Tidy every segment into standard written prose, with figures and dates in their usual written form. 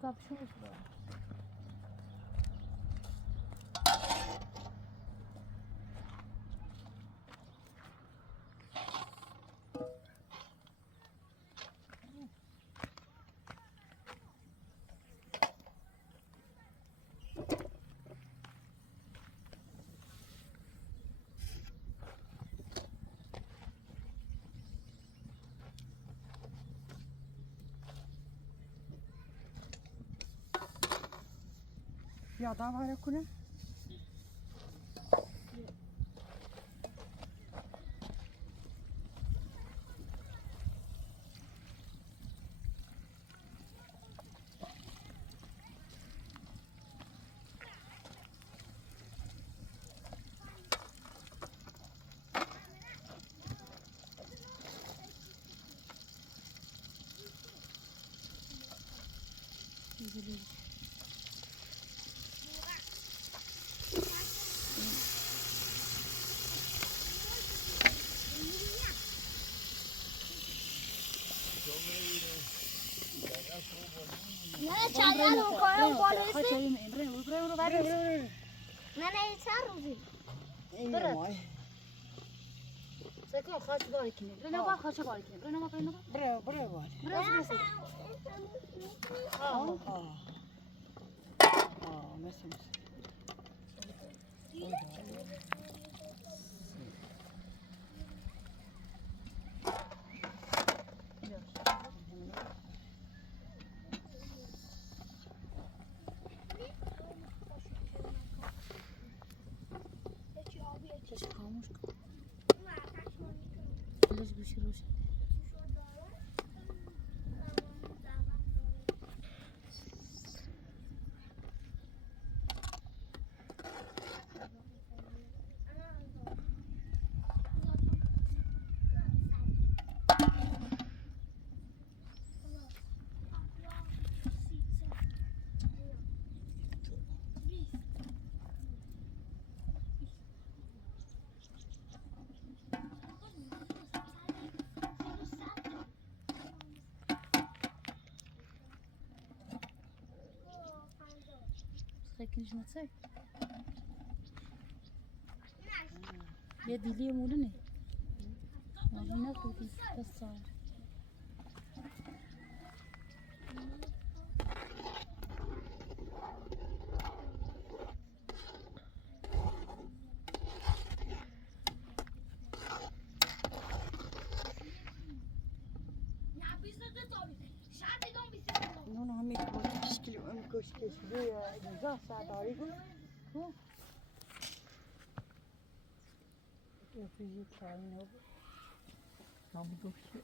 kapışıyor musun? یادم هره کنه نه چایا رو کارم بالوسی نه نه چه روزی این مای سکو خاص باری کنه برو نگاه خاص باری کنه برو نگاه برو برو باری آه مثل چشم خاموش کن خلاص گوشی روشن سکینش متسای یه دیلی مونه نه ماهی نکردی بس سال نون همی کشکلی اون کشکش بیا دیزا ساداری گو یه فیزی کاری نبود نبود دوشی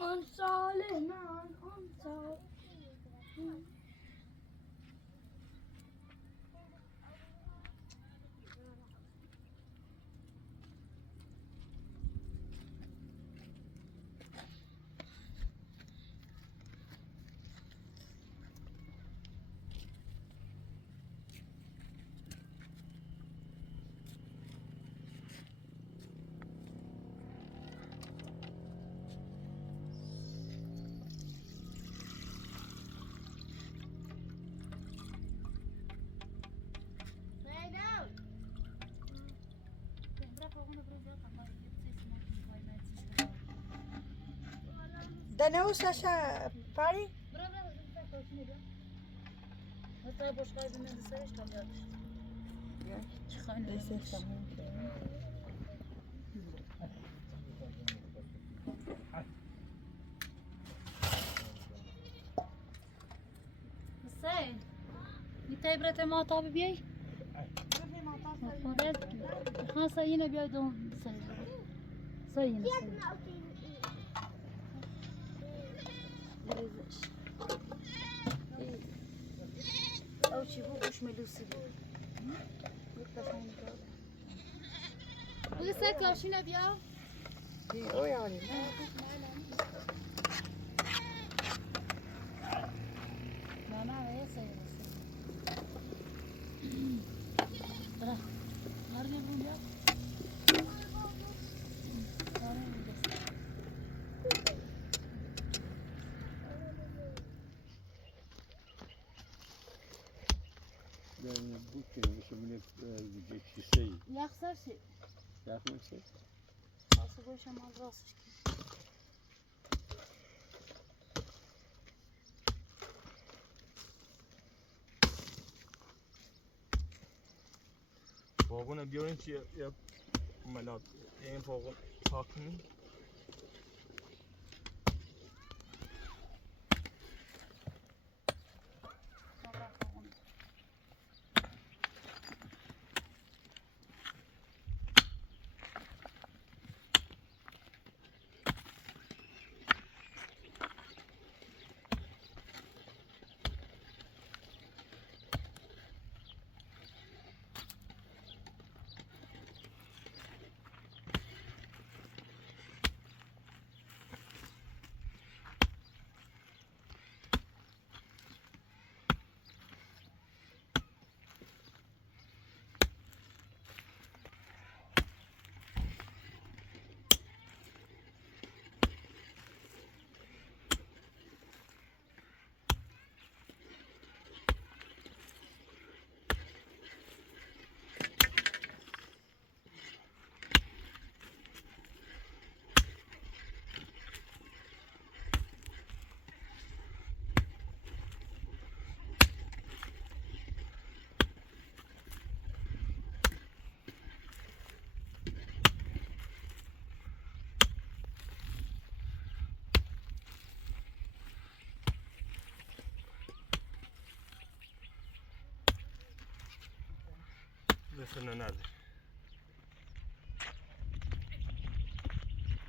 آن سال من آن سال Dene o Sasha Pari? Bırak bırak. Bırak koşun ya. Hatta boş kaybından da sayış kalıyor. Çıkan Neyse tamam. Say. Nitay brate ma tabi biyay. Model. हाँ सही ना बिया दो सही सही ना सही أو شيء هو مش ملوسي لسه كاشينا بيا O yani. ما معنا يا سيد ترى نرجع نقول يا Yani bu kelimesi bunu şey يا خسر شيء yapmışsa أصل شو ما راسش Vågene bjørn ikke melder at en får saken. Mesela nerede?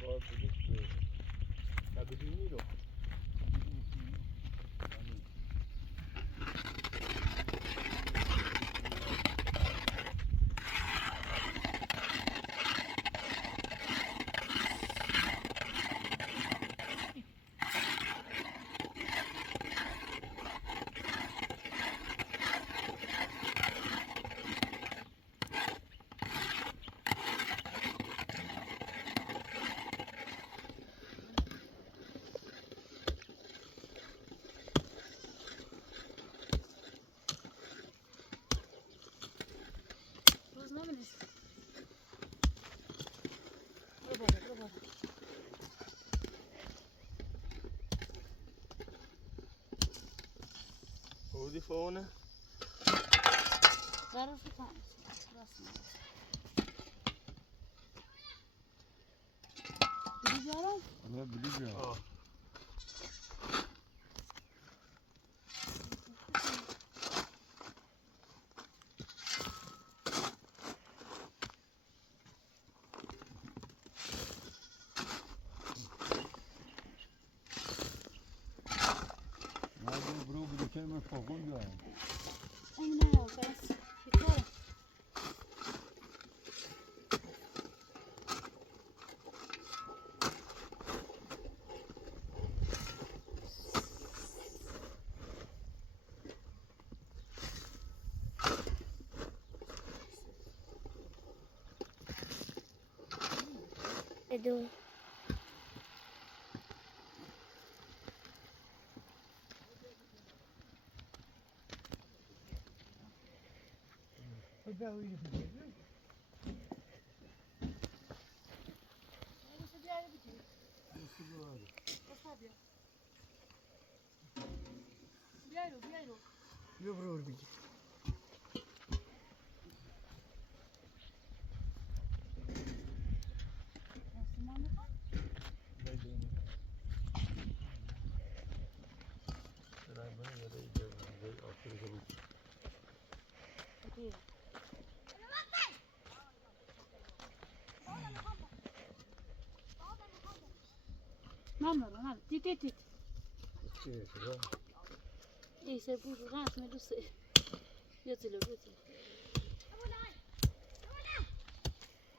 var bilik ya bilmiyor o. Hoe die volgende? Daar is het aan. Biliyorum. Ne bilmiyor. Aa. Nerede bro bu kelime kokun diyor. Emine ya biraz. Yeter. Edu. بیا برو بگی بدونی برای من یه دیگه آخری که بود Mamma, titti. چیه شده؟ Se puso gas, me lo sé. Yo te lo veo.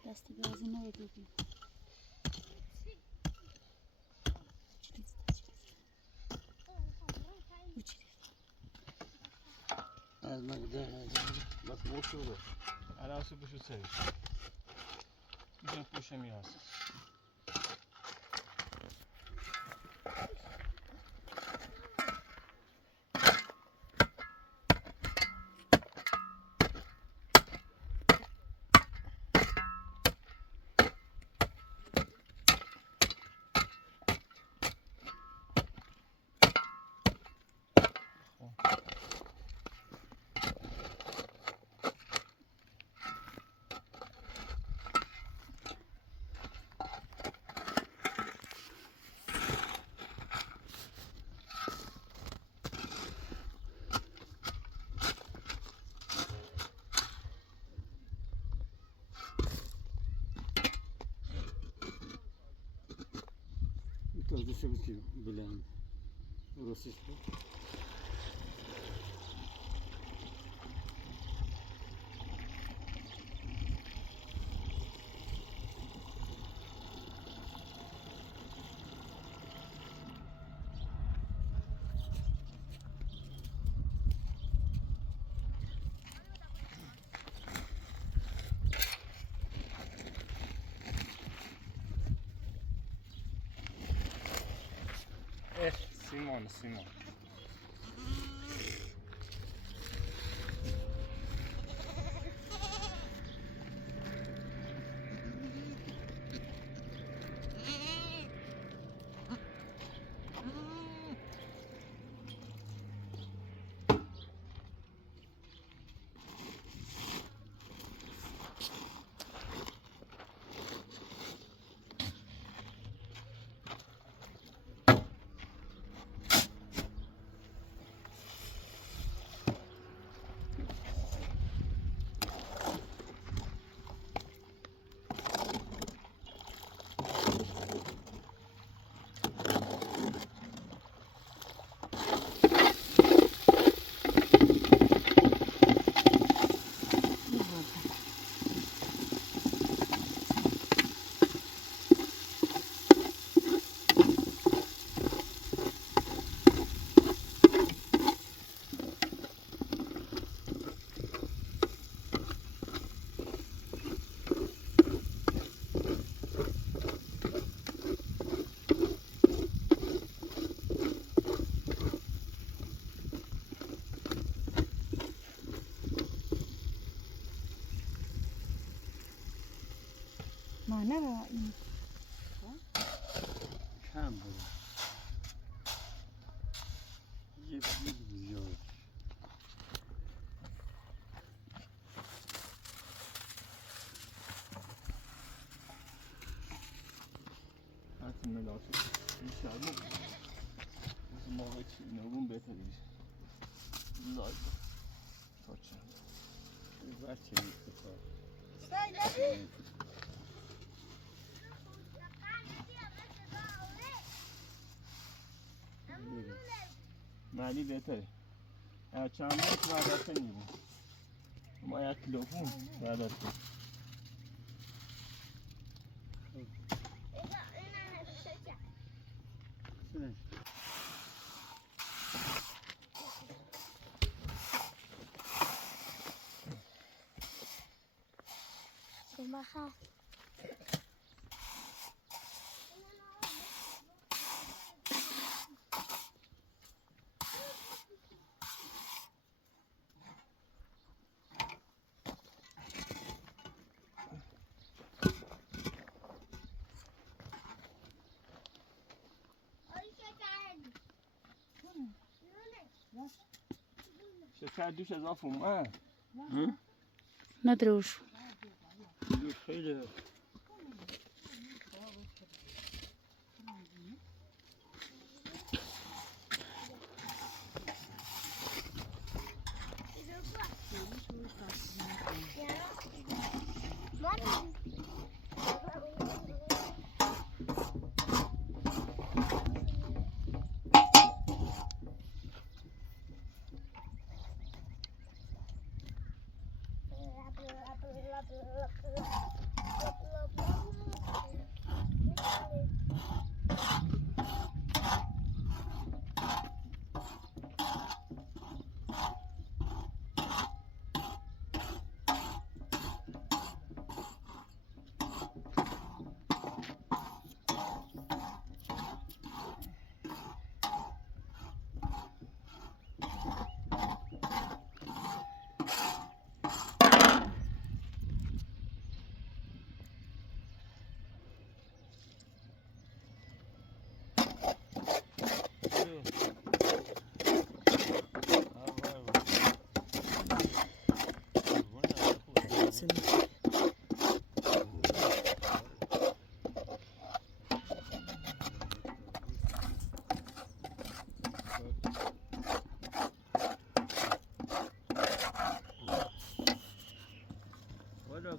دست گازی ندیدی. از مگه بس boş olur. Alası bu şu seviş. Güzel koşamıyoruz. تازه چه بسیار بلند درستش بود Simon. ما نه این کم بود یه زیاد Artık melası. İnşallah. Bizim oradaki nöbün beteriz. Güzel. Kaçın. güzel çelik tutar. Mali بهتره. چند متر وعدت نمیده. ما 1 کیلوگرم وعدت کنیم. Şuna. بخیر شاید دوش اضافه اومد. ندروش دوش خیلی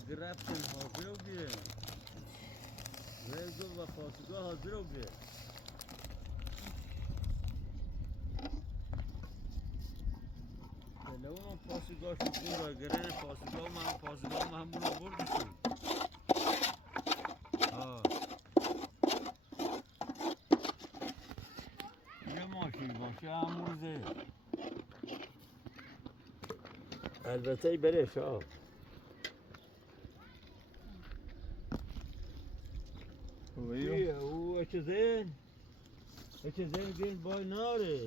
گرفتن حاضر و بیه ریزو و فاسگاه حاضر و بیه پلوان فاسگاه شکون را گره فاسگاه من همون رو بردشون یه ماشین باشه همون زه البته ای بره شاب او اچه زن گین بای ناره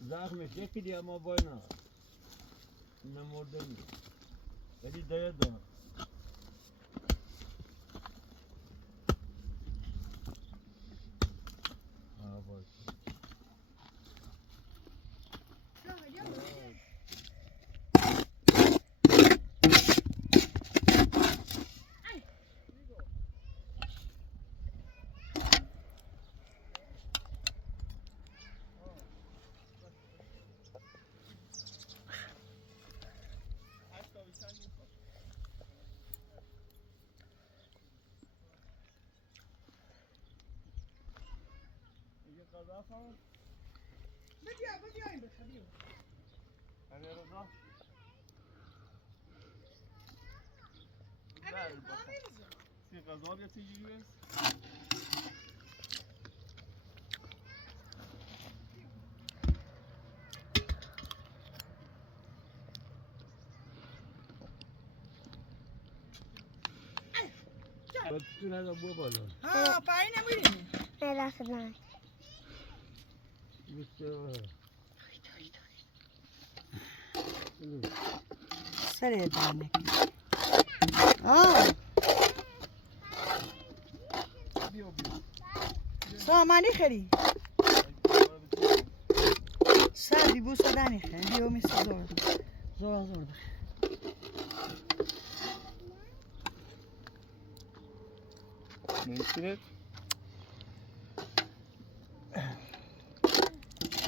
زخمش یکی دی اما بای ناره نمورده می ولی داید دارم باید بگیایم بخوابیم علی رضا سی غذا بیا تیجیری باید تو ندام بو بالا پایین نمیریم دست من سر دانه سامانی خری سردی بو سدنی خری بیو میسی زور بخیر نمیشینید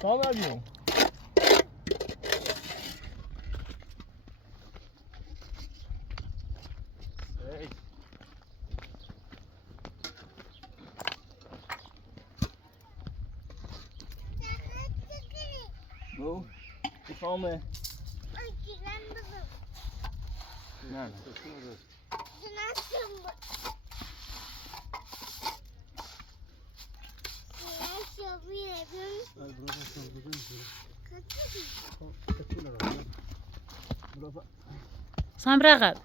آمدیم بو خامه نه سام رقب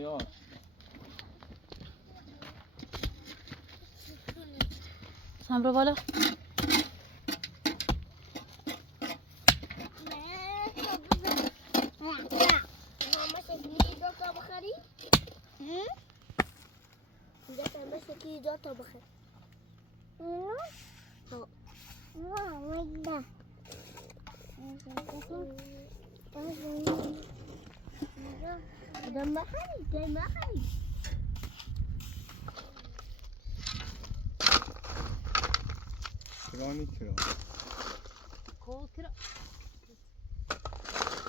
میاد سمرا بالا کرانی کرا کول کرا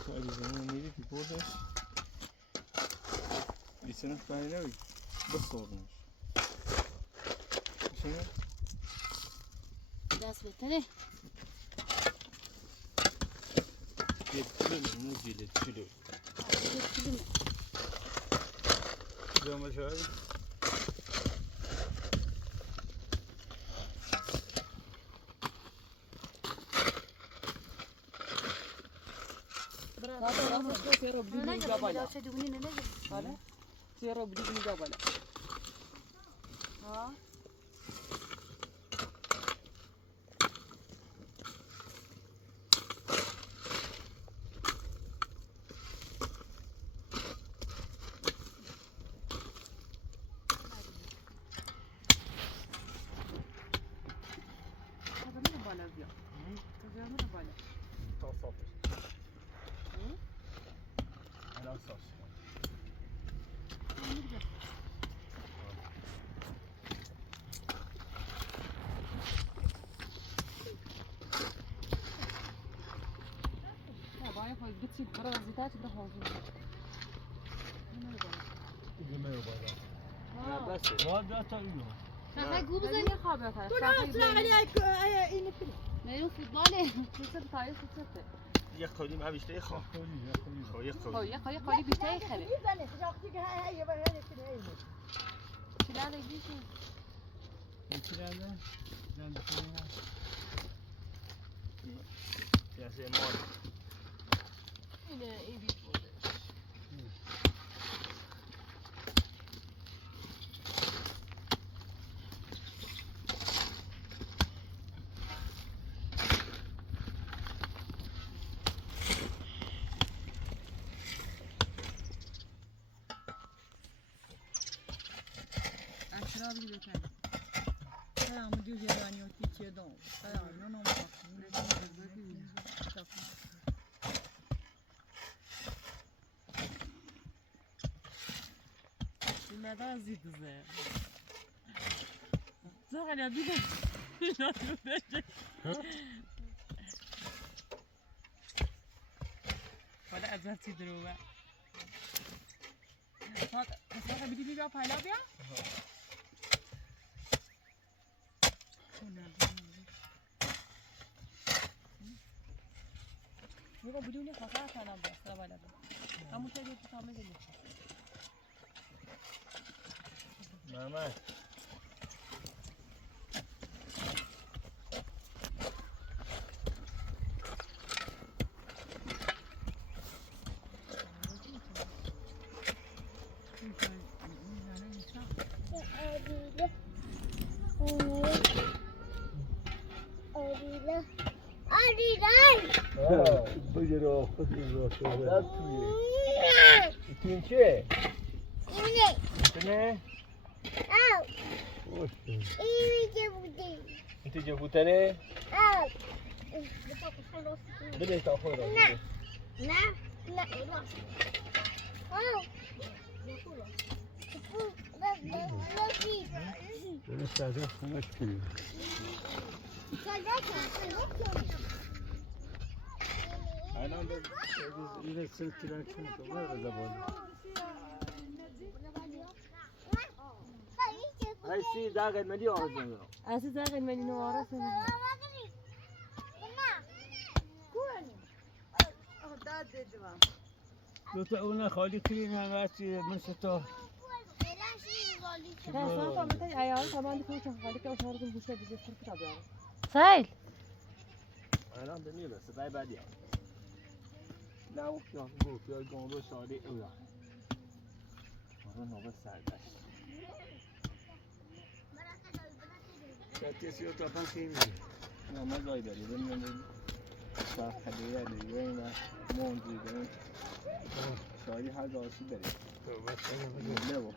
تو اگه زمین میری که بردش بیسنه بایی نوی بسورنش بیسنه دست بهتره یه کلو مو جیله کلو جامعه شاید سيارة بدون جبل چه دیونی نمیگه هلا سيارة بدون جبل ها هذا من بالا بيا هذا من بالا تا صافش الان صاف باید خواهید بچید برای وزیتات برای حاضر جمعه بالا نه بسه ما دا تا اینو نه گو بزنی یه خوابه تا نه یو فوتباله چه تایه چه یه خالی ما بیشتر خواه یه خب یه خالی بیشتری خره چی لازم دیشی میتونه زن بخونه سیاسه مال اینه این بیت بودش اشرا بی بکنی هم دیو جرانی و تیچه دام نه نه ماذا زيد زين زغل يا بيبي ولا أزهرتي دروبة صاحب بدي بيبي أبها بيا يبغى بدوني خسارة أنا بس لا ولا بس هم تجي تسامي لي محمد بگیر آخه این را شده این چیه؟ اینه؟ این تو جبوتنه؟ بده تا خود را این سازه خونش کنیم الان به این سلطنه کنیم که باید زبان هستی زاغد مدی آرز نگرم أساس أغنى من نوارة سنة دو تا اون خالی کنیم هم هستی مثل تو لا أصلا فهمت أيام طبعا دي كل شغالة كده وشهر كل بوشة بيجي في كتاب يعني سایل الان به میره صدای بدی هم نه یا گفت یا گم رو سالی اولا رو نوبه سرگشت شاید تا پس خیلی میگه ما جای داری بریم سرخ خلیه دیگه این و منزی بریم شاید هر جاسی بریم تو بس خیلی میگه نبو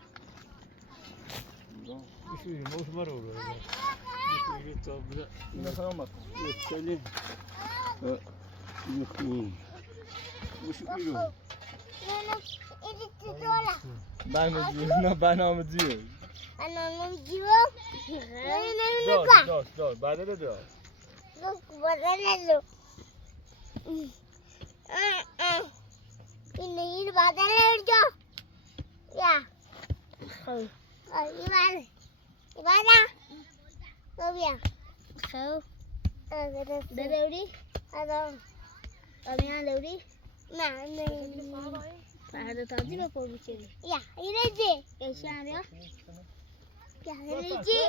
میشوری موش مرو رو میشوری تا بره اینو هم بکن یکتلی یخیم میشوری رو برنامه زیه دار بعد ده دار ini badan lo ya gimana gimana lo ya kau dari udi atau kami yang dari nah ada tadi lo pergi cari ya ini aja ya siapa ya ya ini aja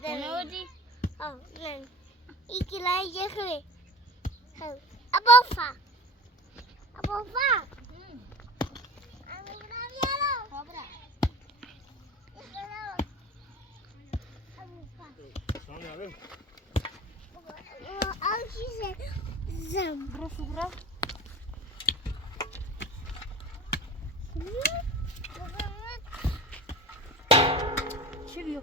dari udi oh nen ikilah aja kau Abofa. Abofa. Cobra. I'll say zam. Brofura. Çeviriyor.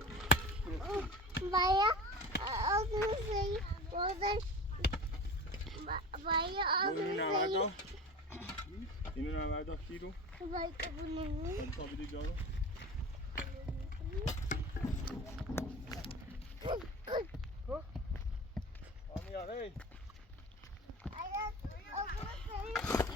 Baya I'll say wasn't Baya ağzını اینو نوردا کیلو Baya bunu تا بدی جالو آمی آره Ayat ağzını sayı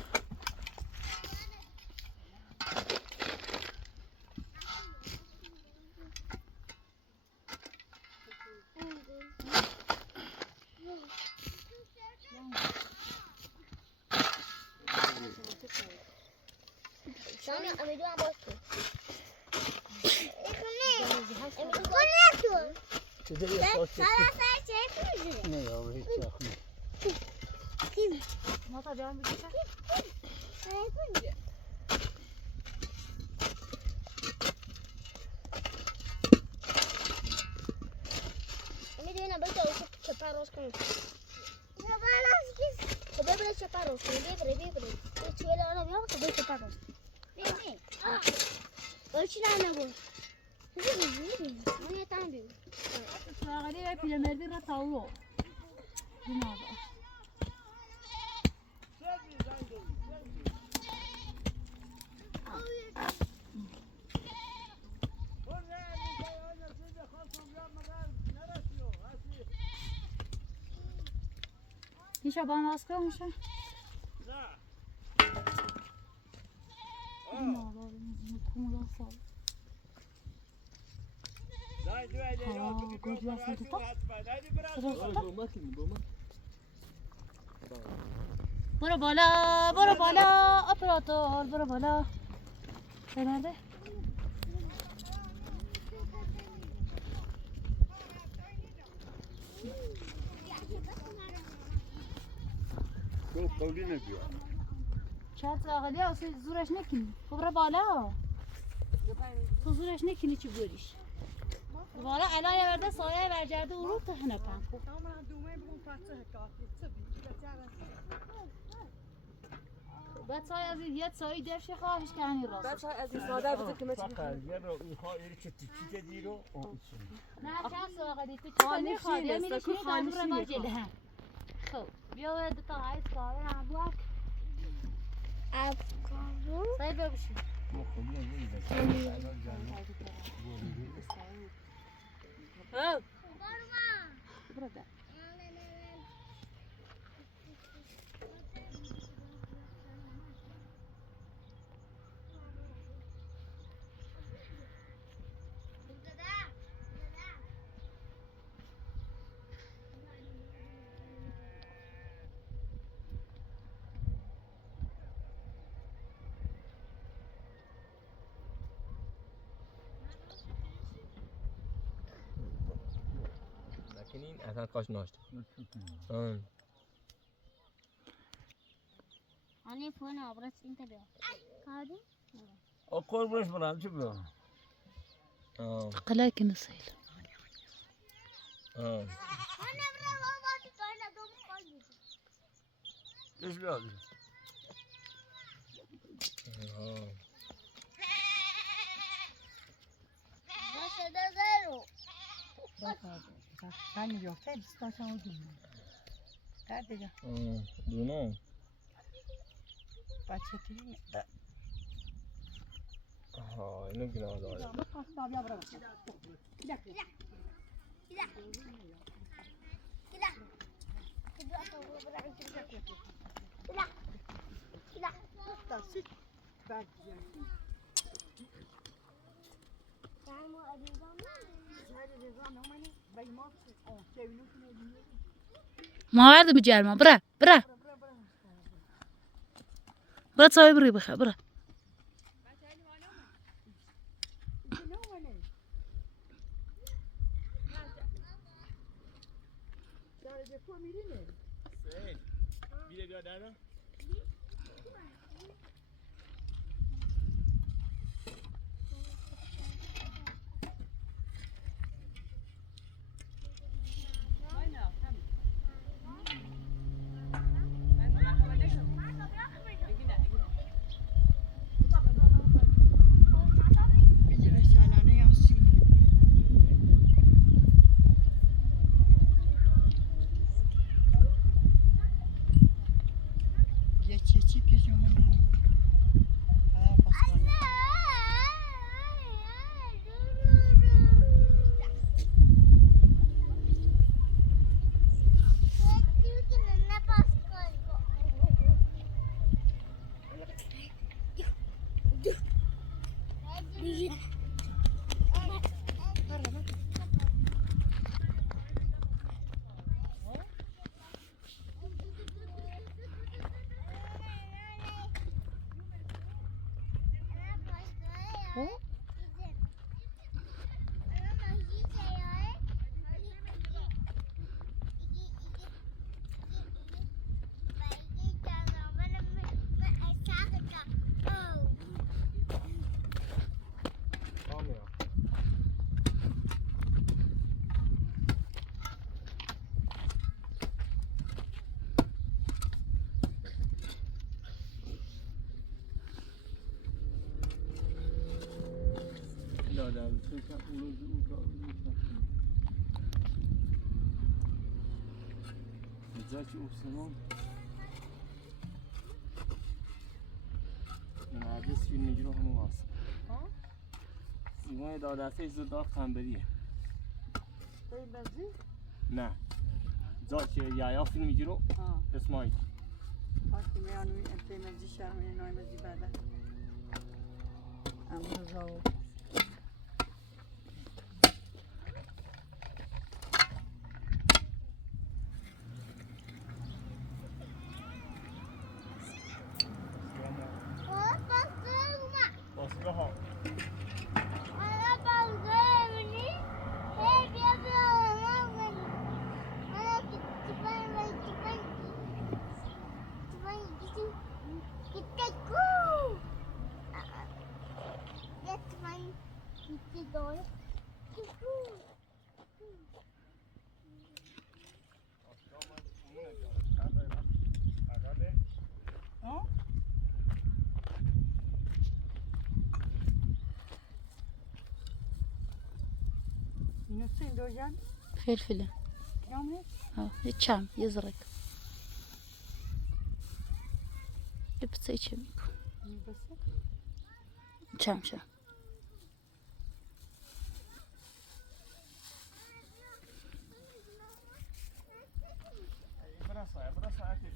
Sana ambil apa tu? Ini ni tu. Salah saya cek tu. ne ya hiç yakın Kim? Mata devam edecek. Saya pun. Ini dia nak baca ceparos kan. Ceparos kis. Coba beli ceparos. Beri. Cuci lah orang bilang coba ceparos. Ni. Ölçün ana bu. Bunu yeter diyor. Çağırı ve pilamerdi ra tavlo. Binada. Hiç aban baskı olmuş ha? Binada. Kumula sal. Gözler sırtı tak. Bora bala, operator, bora bala. Sen nerede? çok kavli ne diyor Çat ağlıyor, zuraş ne kini? Bora bala. Zuraş ne kini çuburiş? Bora alaya verdi, soya vercerdi, uru tahına panko. بعد سای از یه سایی درش خواهش کنی راست. بعد از این ساده بود که فقط یه رو این خواهی که تیچی دیرو نه چند ساقه تو چه میخواد یا میری کنی دارم رو ماجله هم خب بیا ورد تا های سکاره هم باک Avokado. سایی بگوشی burada این اصلا کاش ناشت Hani puan abras inte bra. هادي اقول برش برام شو بيو قلاك نسيل انا برا بابا تطلع دوم قلبي ليش بيو بس ده زيرو Ben yoksa istersen o gün. Nerede ya? دونو Bahçetini de. ها اینو گناه داره Ama pasta bir abra bak. Bir dakika. كده كده كده أصور برا كده كده كده Da süt. Ben yani. تعالوا أجيبهم Nerede cezam ama ne? Ben mal. O sevinin şunu ödüyor. ما ورد مجرمة برا برا برا تسوي بري بخا برا Ne o ne? Sadece komili mi? بیره بیا داره Bir reçelane yansın. Geçici kızımın. Ha baskın. دادم تو که اون نجاتی اوسنون نرگس فیلم نگیرو همون واسه سیمای دادسته زود داغ تنبریه Benzin? نه جاتی یا فیلم میگیرو Ha. اسمایی Bak yani temizci şahmini noymazı bada. Ama zor. باسه ها Nasıl dojan? فلفلة Yağmur. ها يتشام يزرق لبسي يشمكو Bası. شام شام برا ساعتی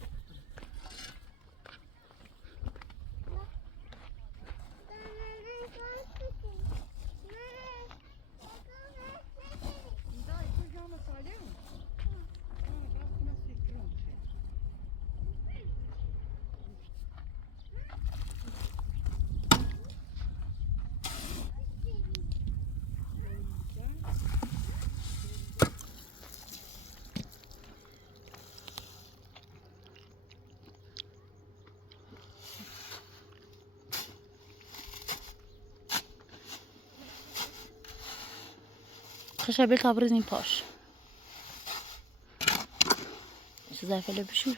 خشب بیل تابرز این پاش چه زفله بشور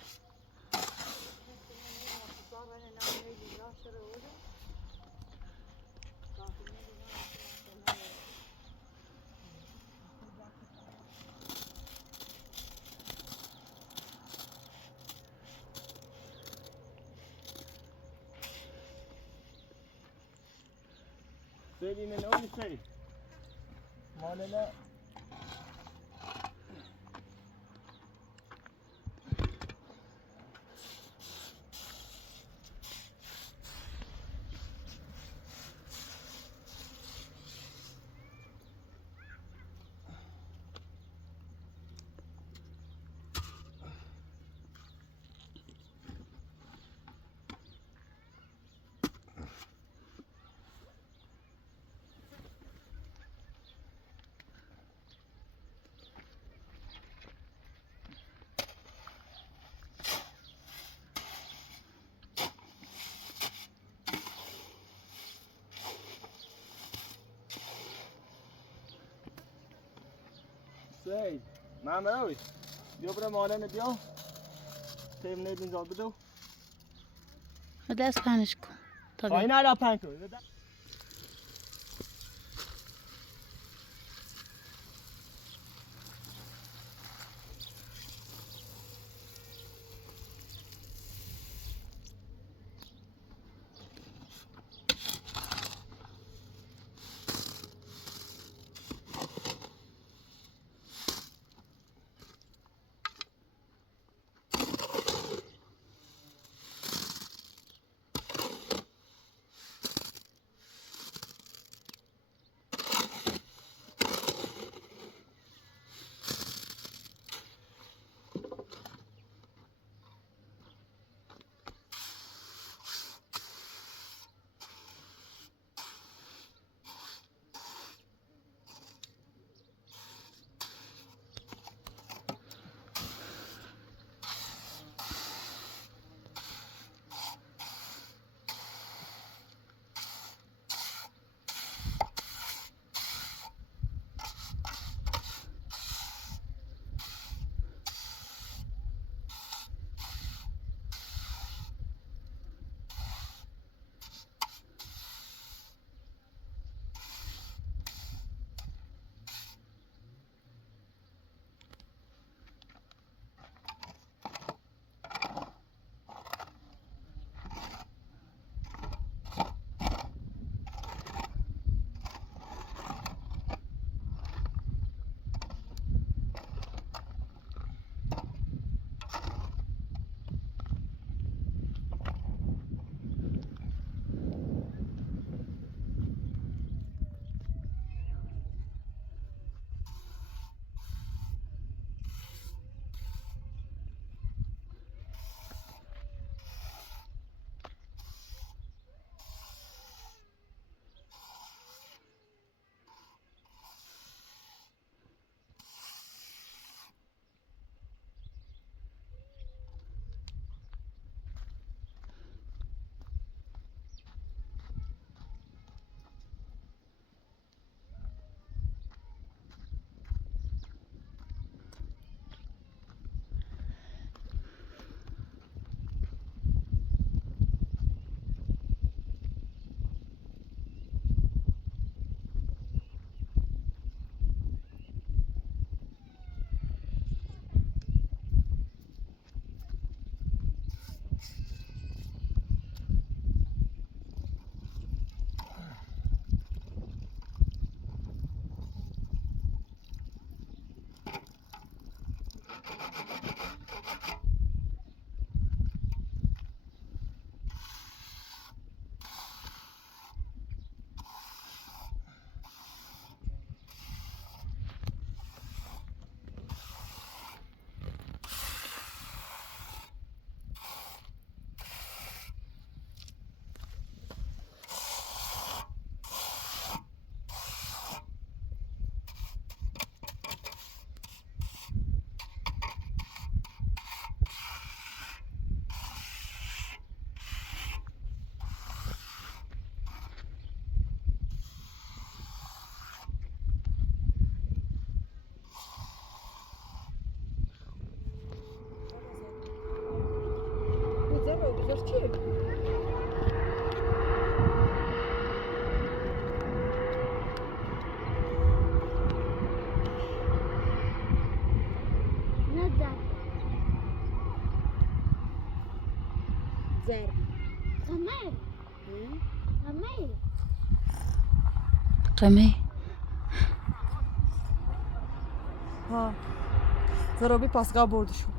سيدي من أول سيد ما لا سيد ما مروي يبرم علينا بيا تيم نيدين زال بدو دست پنج کن تا فاين على بانكو زر قمر قمر قمه ها زرابی پاسگاه بردشون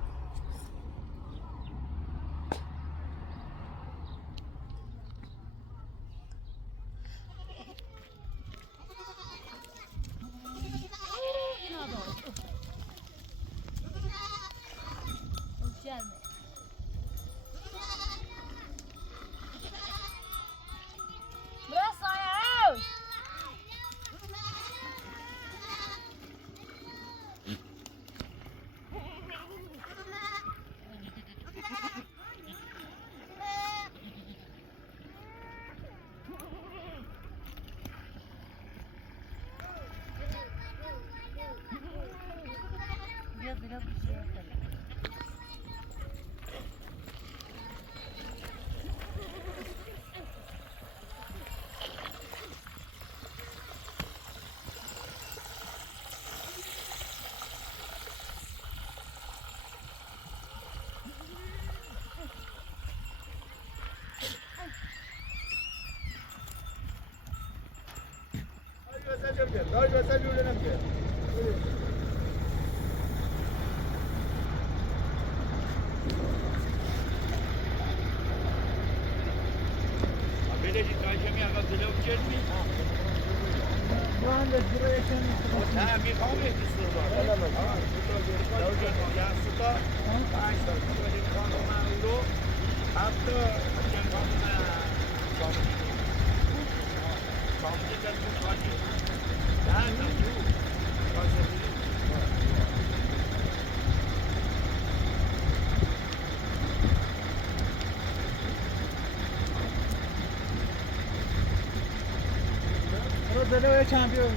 Deve champion.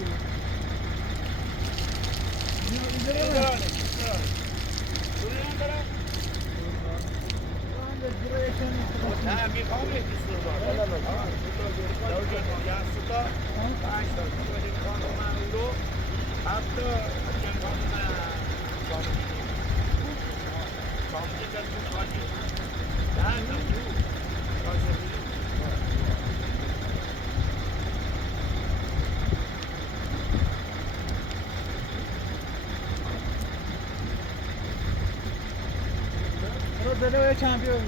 Deve champion.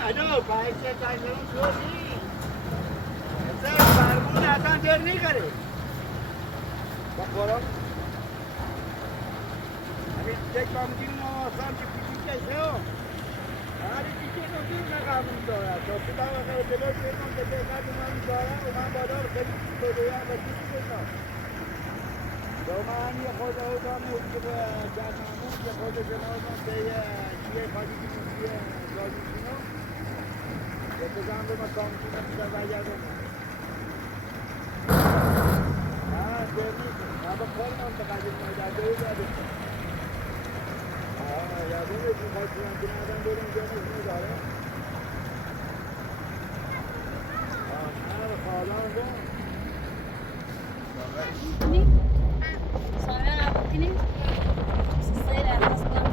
Ado, baik saya tanya dulu ni. Saya baru datang journey करे. Bakorang. अभी चेक काम की मौसम की पिटी कैसे हो? हमारी पिटी तो क्यों ना काम हो रहा? तो पिता का चलो चेक काम करते हैं तुम्हारी द्वारा वहाँ बाजार खरीद तो दिया बच्ची को ना. तो मानी खुद होगा मैं उसके जाना हूँ जब खुद जनाब से ये बाकी की ये बाकी की ना. ये तो काम तो मैं काम की ना करवा जाता हूँ. हाँ जरूर. अब कौन कौन तक आज मैं जाते ही जाते. Ya bunu bu kaçıran bölüm görmesini de ara. Her falan da. Ini saya ini saya atas nama